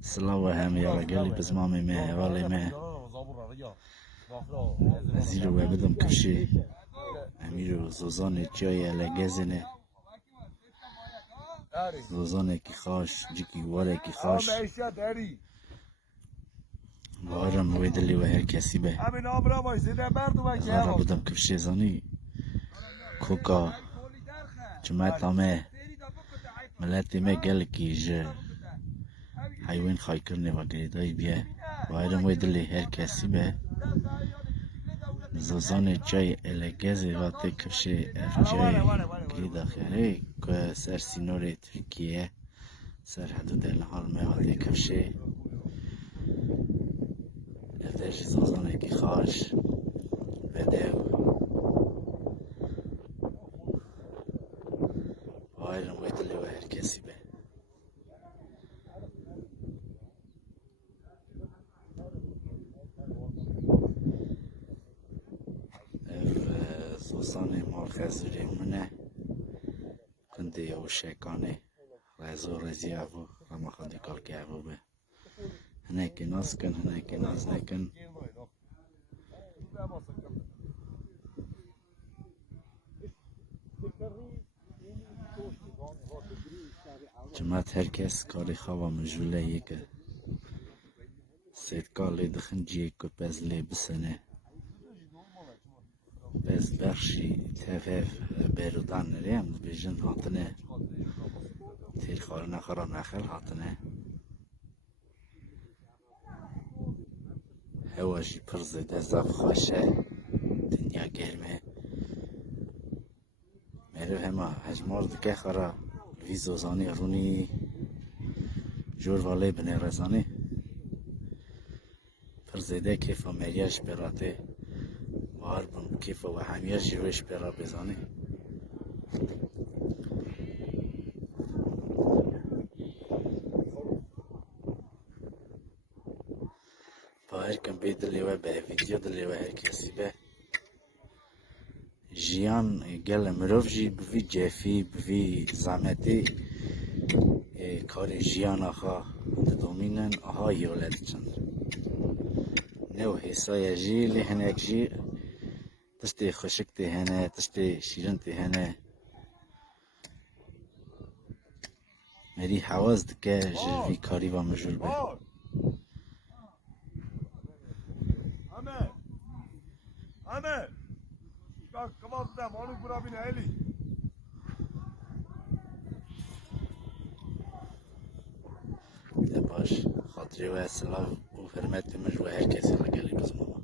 سلاو همه یا گلی بزمامی مه والی مه زیرو بدم کفشی امیرو زوزان چای لگزنه زوزان کی خاش جکی واره کی خاش وارم ویدلی و هر کسی به زارا بدم کفشی زانی کوکا جمعت همه ملتی مه گل کی جه حیوان خواهی کرنه و گریدایی بیه وارم ویدلی هر کسی به زوزان چای الگزی و تی کفشی افجای گریدا خیره که سر سینور ترکیه سر حدود الحال مهاتی کفشی افترشی زوزانه کی خاش بده وارم ویدلی و هر کسی به زوزان مرخزوری منه کنده یا شکانه رزو رزی ابو رما خواهدی کار که ابو به هنه که ناز کن هنه که ناز نکن جمعت هر کس کاری خواه مجوله یکه سیدکار لی دخن جیه که پز لی بسنه پز بخشی تفیف بیرودان نریم بیجن هاتنه تیر خواه نخورا نخل هاتنه هواجی پر زده زب خوشه دنیا گرمه میرو همه هجمار دکه خورا ویزوزانی رونی جور والی بنه رزانی پر زده کیف و میریش براته بار بم کیف و همیه جیوش برا بزانی با هر کم بی دلیوه به ویدیو دلیوه هر کسی به جیان گل مروف جی بوی جفی بوی زحمتی کار جیان آخا دومینن آها یولد چند نو حسای جی لحنک جی تشتی خشک تهنه تشتی شیرن تهنه مری حواز دکه جروی کاری و مجول به باش خاطری و سلام و حرمت مجوه هر کسی را گلی بزمانم